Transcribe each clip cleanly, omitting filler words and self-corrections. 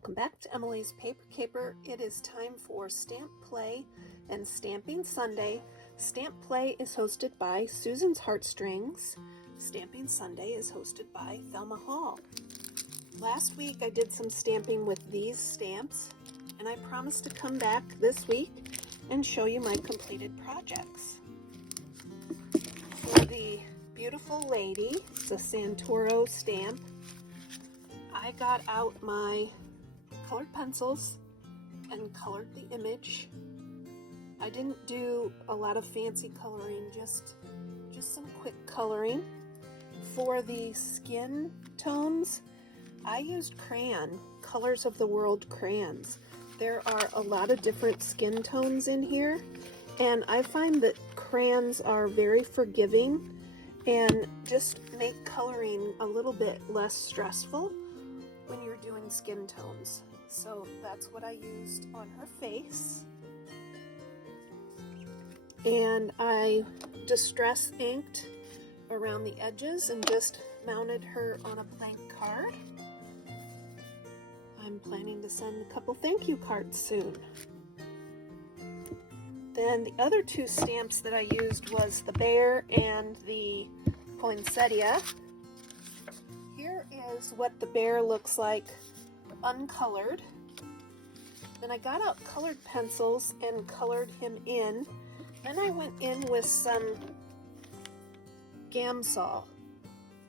Welcome back to Emilee's Paper Caper. It is time for Stamp Play and Stamping Sunday. Stamp Play is hosted by Susan's Heartstrings. Stamping Sunday is hosted by Thelma Hall. Last week I did some stamping with these stamps, and I promised to come back this week and show you my completed projects. For the beautiful lady, it's a Santoro stamp. I got out my colored pencils and colored the image. I didn't do a lot of fancy coloring, just some quick coloring. For the skin tones, I used crayon, Colors of the World crayons. There are a lot of different skin tones in here, and I find that crayons are very forgiving and just make coloring a little bit less stressful when you're doing skin tones. So that's what I used on her face. And I distress inked around the edges and just mounted her on a blank card. I'm planning to send a couple thank you cards soon. Then the other two stamps that I used was the bear and the poinsettia. Here is what the bear looks like uncolored. Then I got out colored pencils and colored him in. Then I went in with some Gamsol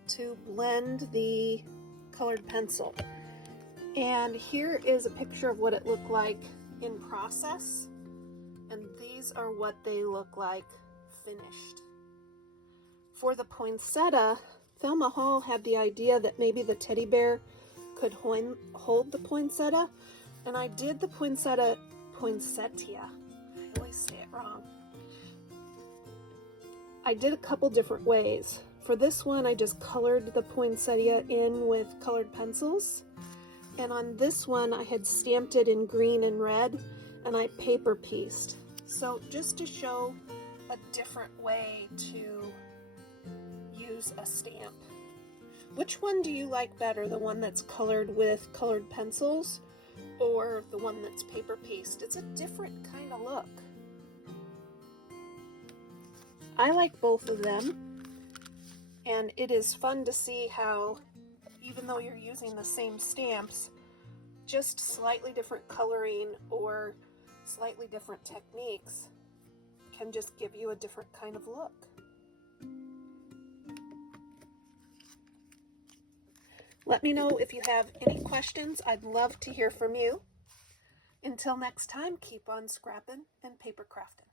to blend the colored pencil. And here is a picture of what it looked like in process. And these are what they look like finished. For the poinsettia, Thelma Hall had the idea that maybe the teddy bear could hold the poinsettia, and I did the poinsettia. I always say it wrong. I did a couple different ways. For this one, I just colored the poinsettia in with colored pencils, and on this one, I had stamped it in green and red, and I paper pieced. So just to show a different way to use a stamp. Which one do you like better? The one that's colored with colored pencils or the one that's paper pieced? It's a different kind of look. I like both of them, and it is fun to see how, even though you're using the same stamps, just slightly different coloring or slightly different techniques can just give you a different kind of look. Let me know if you have any questions. I'd love to hear from you. Until next time, keep on scrapping and paper crafting.